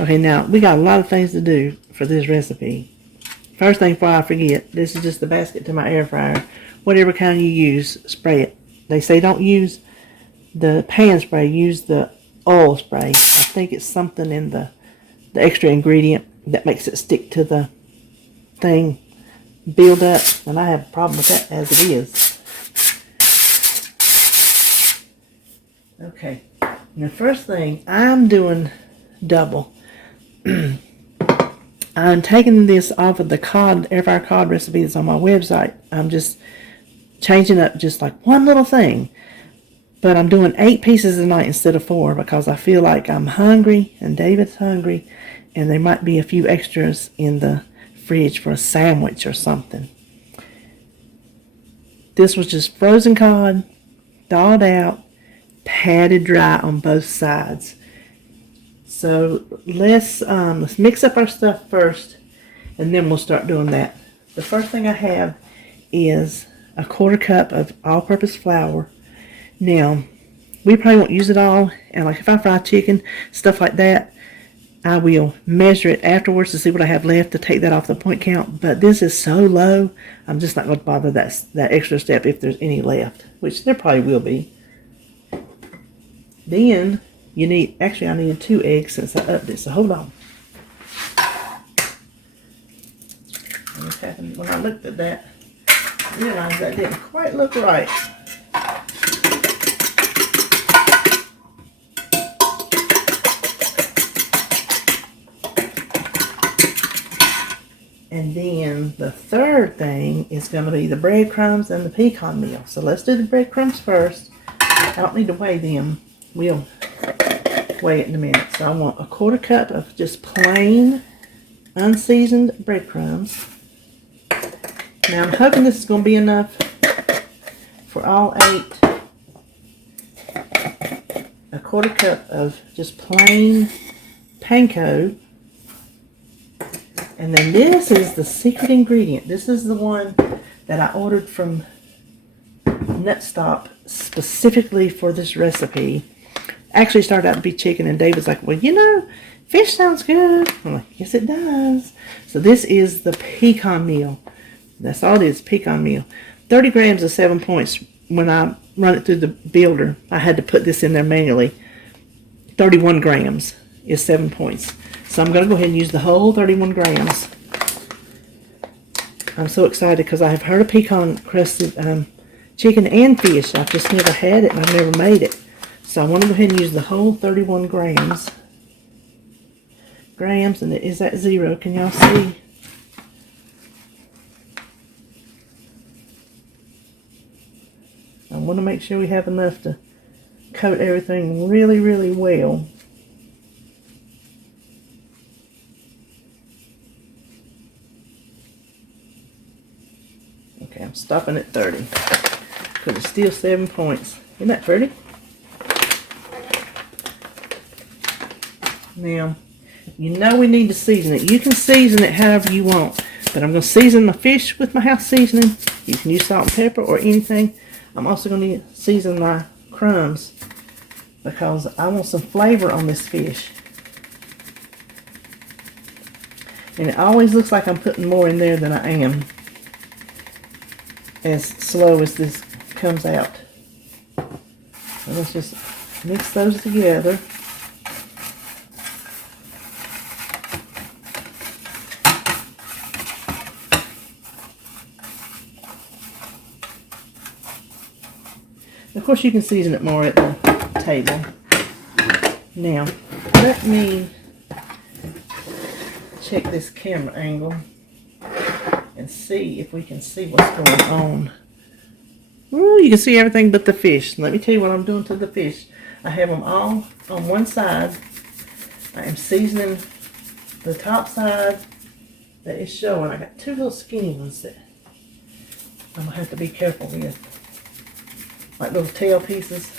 Okay, now we got a lot of things to do for this recipe. First thing before I forget, this is just the basket to my air fryer. Whatever kind you use, spray it. They say don't use the pan spray, use the oil spray. I think it's something in the extra ingredient that makes it stick to the thing, build up, and I have a problem with that as it is. Okay, and the first thing, I'm doing double. I'm taking this off of the cod, air fryer cod recipe that's on my website. I'm just changing up just like one little thing. But I'm doing 8 pieces a night instead of 4 because I feel like I'm hungry and David's hungry and there might be a few extras in the fridge for a sandwich or something. This was just frozen cod, thawed out, patted dry on both sides. So let's mix up our stuff first and then we'll start doing that. The first thing I have is a 1/4 cup of all-purpose flour. Now, we probably won't use it all, and like if I fry chicken, stuff like that, I will measure it afterwards to see what I have left to take that off the point count. But this is so low, I'm just not going to bother that extra step if there's any left, which there probably will be. Then, you need, actually I needed 2 eggs since I upped it, so hold on. What happened when I looked at that, I realized that didn't quite look right. And then the third thing is going to be the breadcrumbs and the pecan meal. So let's do the breadcrumbs first. I don't need to weigh them. We'll weigh it in a minute. So I want a 1/4 cup of just plain, unseasoned breadcrumbs. Now I'm hoping this is going to be enough for all 8. A 1/4 cup of just plain panko. And then this is the secret ingredient. This is the one that I ordered from Nutstop specifically for this recipe. Actually started out to be chicken, and David's like, well, you know, fish sounds good. I'm like, yes, it does. So this is the pecan meal. That's all it is, pecan meal. 30 grams of 7 points. When I run it through the builder, I had to put this in there manually. 31 grams is 7 points. So I'm going to go ahead and use the whole 31 grams. I'm so excited because I have heard of pecan crusted chicken and fish. I've just never had it and I've never made it. So I want to go ahead and use the whole 31 grams. And it is at 0. Can y'all see? I want to make sure we have enough to coat everything really, really well. Okay, I'm stopping at 30 because it's still 7 points. Isn't that pretty? Now, you know we need to season it. You can season it however you want, but I'm going to season my fish with my house seasoning. You can use salt and pepper or anything. I'm also going to season my crumbs because I want some flavor on this fish. And it always looks like I'm putting more in there than I am, as slow as this comes out. So let's just mix those together. Of course you can season it more at the table. Now, let me check this camera angle and see if we can see what's going on. Ooh, you can see everything but the fish. Let me tell you what I'm doing to the fish. I have them all on one side. I am seasoning the top side that is showing. I got 2 little skinny ones that I'm going to have to be careful with. Like little tail pieces.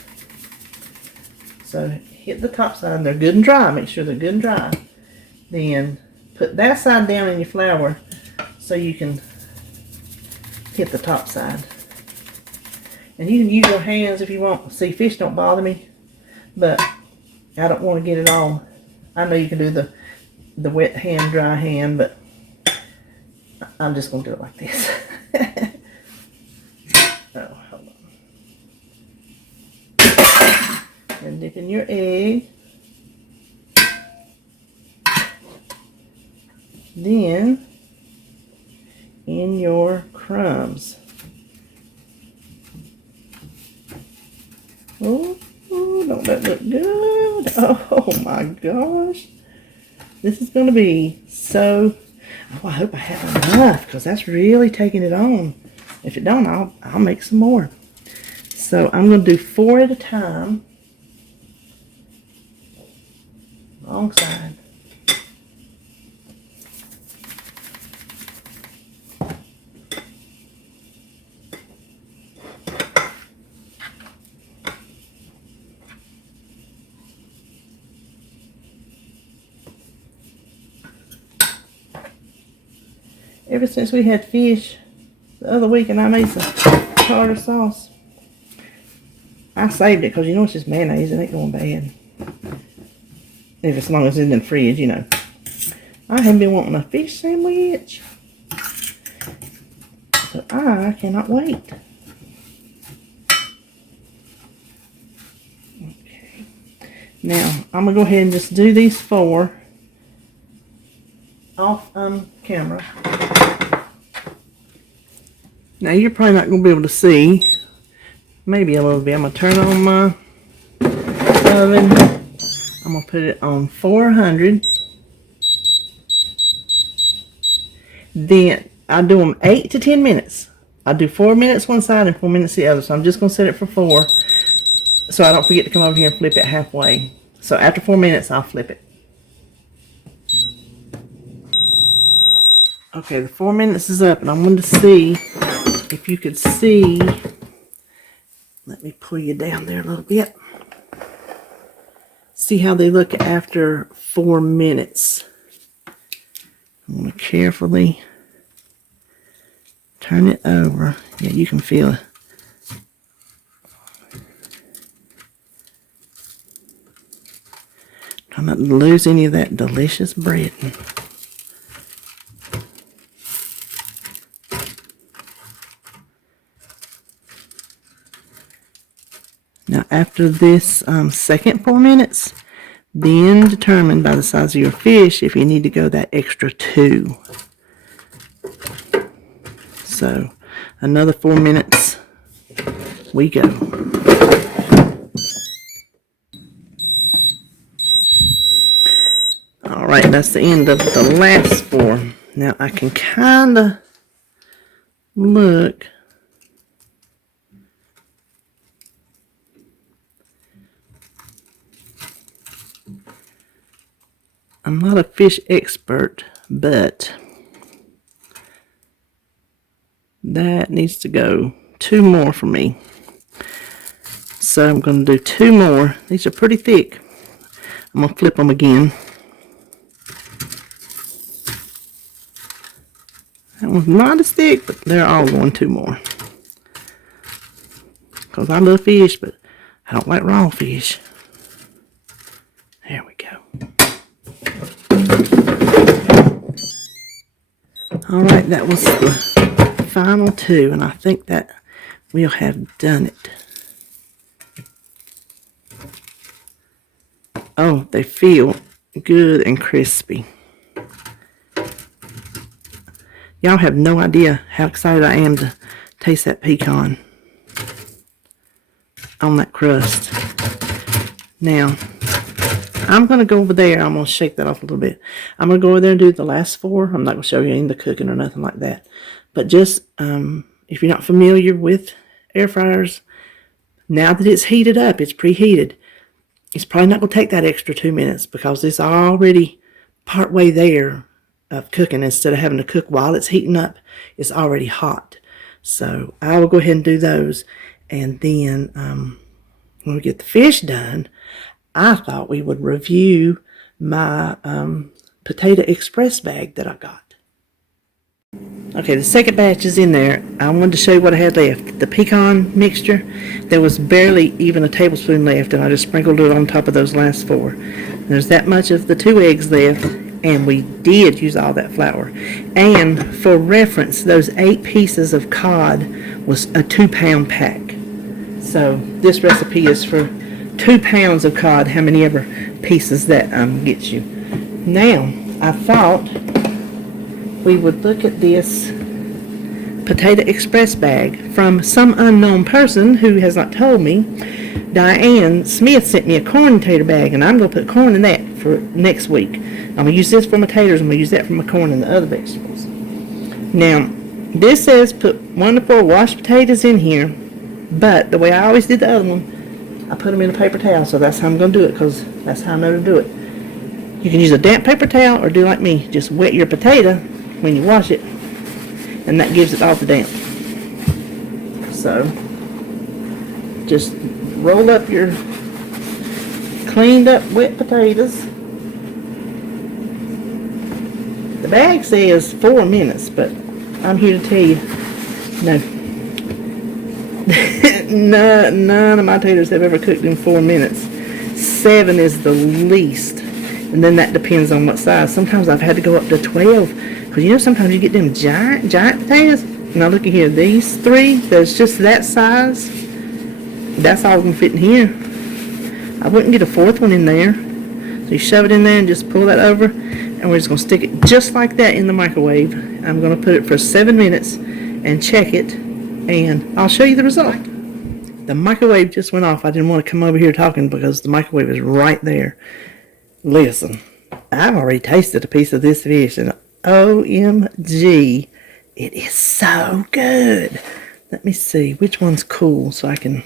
So hit the top side. They're good and dry. Make sure they're good and dry. Then put that side down in your flour so you can hit the top side. And you can use your hands if you want. See, fish don't bother me, but I don't want to get it all. I know you can do the the wet hand, dry hand, but I'm just going to do it like this. Oh, hold on. And dip in your egg. Then in your crumbs. Oh, don't that look good? Oh my gosh. This is going to be so... Oh, I hope I have enough, because that's really taking it on. If it don't, I'll make some more. So I'm going to do 4 at a time. Wrong side. Ever since we had fish the other week and I made some tartar sauce, I saved it because you know it's just mayonnaise. It ain't going bad. If as long as it's in the fridge, you know. I have been wanting a fish sandwich. So I cannot wait. Okay. Now, I'm going to go ahead and just do these 4 off camera. Now you're probably not going to be able to see. Maybe a little bit. I'm going to turn on my oven. I'm going to put it on 400. Then I do them 8 to 10 minutes. I do 4 minutes one side and 4 minutes the other. So I'm just going to set it for 4. So I don't forget to come over here and flip it halfway. So after 4 minutes, I'll flip it. Okay, the 4 minutes is up, and I'm going to see if you could see. Let me pull you down there a little bit. See how they look after 4 minutes. I'm going to carefully turn it over. Yeah, you can feel it. Try not to lose any of that delicious bread. Now after this second 4 minutes, then determine by the size of your fish if you need to go that extra 2. So another 4 minutes we go. All right, that's the end of the last 4. Now I can kind of look. I'm not a fish expert, but that needs to go 2 more for me. So I'm going to do 2 more. These are pretty thick. I'm going to flip them again. That one's not as thick, but they're all going 2 more. Because I love fish, but I don't like raw fish. There we go. Alright, that was the final 2, and I think that we'll have done it. Oh, they feel good and crispy. Y'all have no idea how excited I am to taste that pecan on that crust. Now, I'm going to go over there. I'm going to shake that off a little bit. I'm going to go over there and do the last 4. I'm not going to show you any of the cooking or nothing like that. But just, if you're not familiar with air fryers, now that it's heated up, it's preheated, it's probably not going to take that extra 2 minutes because it's already part way there of cooking. Instead of having to cook while it's heating up, it's already hot. So I will go ahead and do those. And then when we get the fish done, I thought we would review my potato express bag that I got. Okay, the second batch is in there. I wanted to show you what I had left. The pecan mixture, there was barely even a tablespoon left, and I just sprinkled it on top of those last 4. There's that much of the 2 eggs left, And we did use all that flour. And for reference, those 8 pieces of cod was a 2-pound pack. So this recipe is for 2 pounds of cod, how many ever pieces that gets you. Now, I thought we would look at this Potato Express bag from some unknown person who has not told me. Diane Smith sent me a corn tater bag, and I'm going to put corn in that for next week. I'm going to use this for my taters. I'm going to use that for my corn and the other vegetables. Now, this says put 1 to 4 washed potatoes in here, but the way I always did the other one, I put them in a paper towel, so that's how I'm going to do it, because that's how I know to do it. You can use a damp paper towel or do like me, just wet your potato when you wash it, and that gives it all the damp. So, just roll up your cleaned up wet potatoes. The bag says 4 minutes, but I'm here to tell you, no. None of my taters have ever cooked in 4 minutes. 7 is the least. And then that depends on what size. Sometimes I've had to go up to 12. Because you know sometimes you get them giant potatoes. Now look at here. These 3, that's just that size. That's all we can fit in here. I wouldn't get a 4th one in there. So you shove it in there and just pull that over. And we're just going to stick it just like that in the microwave. I'm going to put it for 7 minutes and check it. And I'll show you the result. The microwave just went off. I didn't want to come over here talking because the microwave is right there. Listen, I've already tasted a piece of this fish and OMG, it is so good. Let me see which one's cool so I can.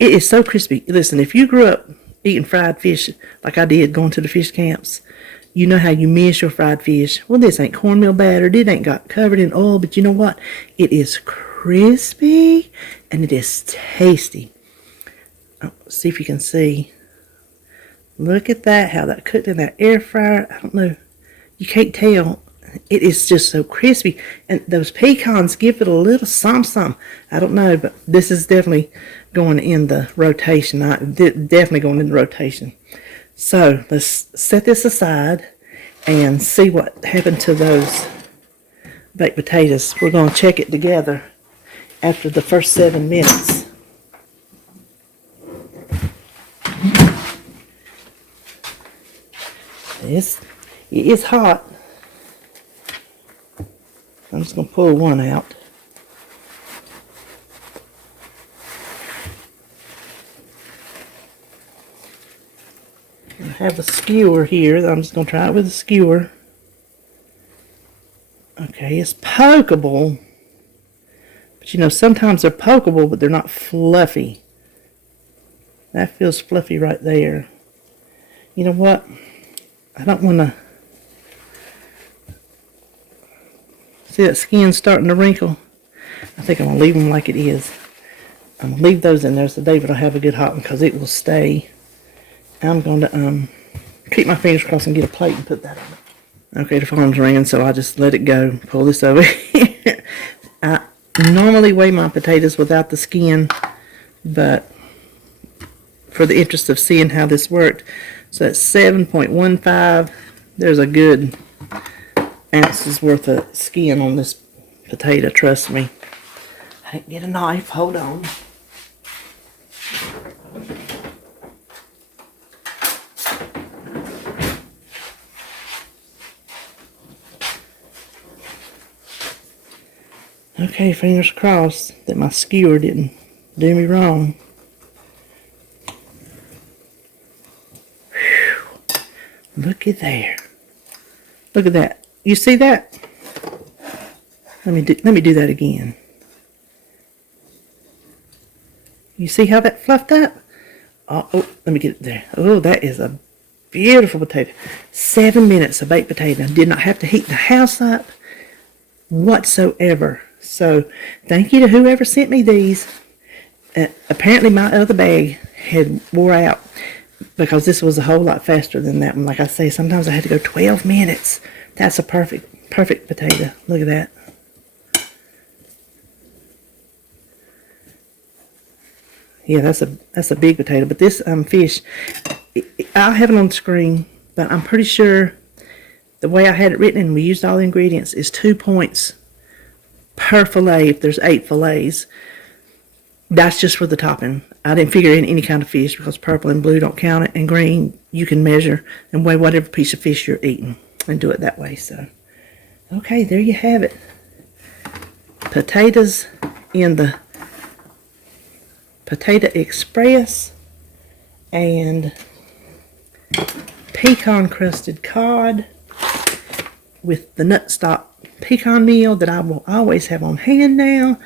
It is so crispy. Listen, if you grew up eating fried fish like I did going to the fish camps, you know how you miss your fried fish. Well, this ain't cornmeal battered. It ain't got covered in oil, but you know what? It is crispy and it is tasty. Oh, see if you can see. Look at that, how that cooked in that air fryer. I don't know. You can't tell. It is just so crispy. And those pecans give it a little something. I don't know, but this is definitely going in the rotation. Definitely going in the rotation. So let's set this aside and see what happened to those baked potatoes. We're going to check it together after the first 7 minutes. It is hot. I'm just going to pull one out. I have a skewer here. I'm just going to try it with a skewer. Okay, it's pokeable. But you know, sometimes they're pokeable, but they're not fluffy. That feels fluffy right there. You know what? I don't want to. See that skin starting to wrinkle? I think I'm going to leave them like it is. I'm going to leave those in there so David will have a good hot one because it will stay. I'm going to keep my fingers crossed and get a plate and put that on it. Okay, the phone's ringing, so I just let it go. Pull this over here. I normally weigh my potatoes without the skin, but for the interest of seeing how this worked, so that's 7.15. There's a good ounce's worth of skin on this potato, trust me. I didn't get a knife, hold on. Okay, fingers crossed that my skewer didn't do me wrong. Whew. Look at there. Look at that. You see that? Let me do that again. You see how that fluffed up? Oh, let me get it there. Oh, that is a beautiful potato. 7 minutes of baked potato. Did not have to heat the house up whatsoever. So, thank you to whoever sent me these. Apparently, my other bag had wore out because this was a whole lot faster than that one. Like I say, sometimes I had to go 12 minutes. That's a perfect potato. Look at that. Yeah, that's a big potato. But this fish, I'll have it on the screen, but I'm pretty sure the way I had it written, and we used all the ingredients, is 2 points per fillet if there's 8 fillets. That's just for the topping. I didn't figure in any kind of fish because purple and blue don't count it, and green you can measure and weigh whatever piece of fish you're eating and do it that way. So, okay, there you have it. Potatoes in the Potato Express and Pecan Crusted Cod with the nut stock pecan meal that I will always have on hand now.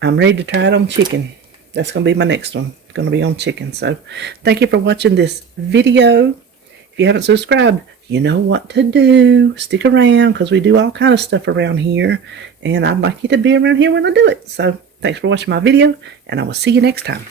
I'm ready to try it on chicken. That's going to be my next one. It's going to be on chicken. So, thank you for watching this video. If you haven't subscribed, you know what to do. Stick around because we do all kind of stuff around here. And I'd like you to be around here when I do it. So, thanks for watching my video, and I will see you next time.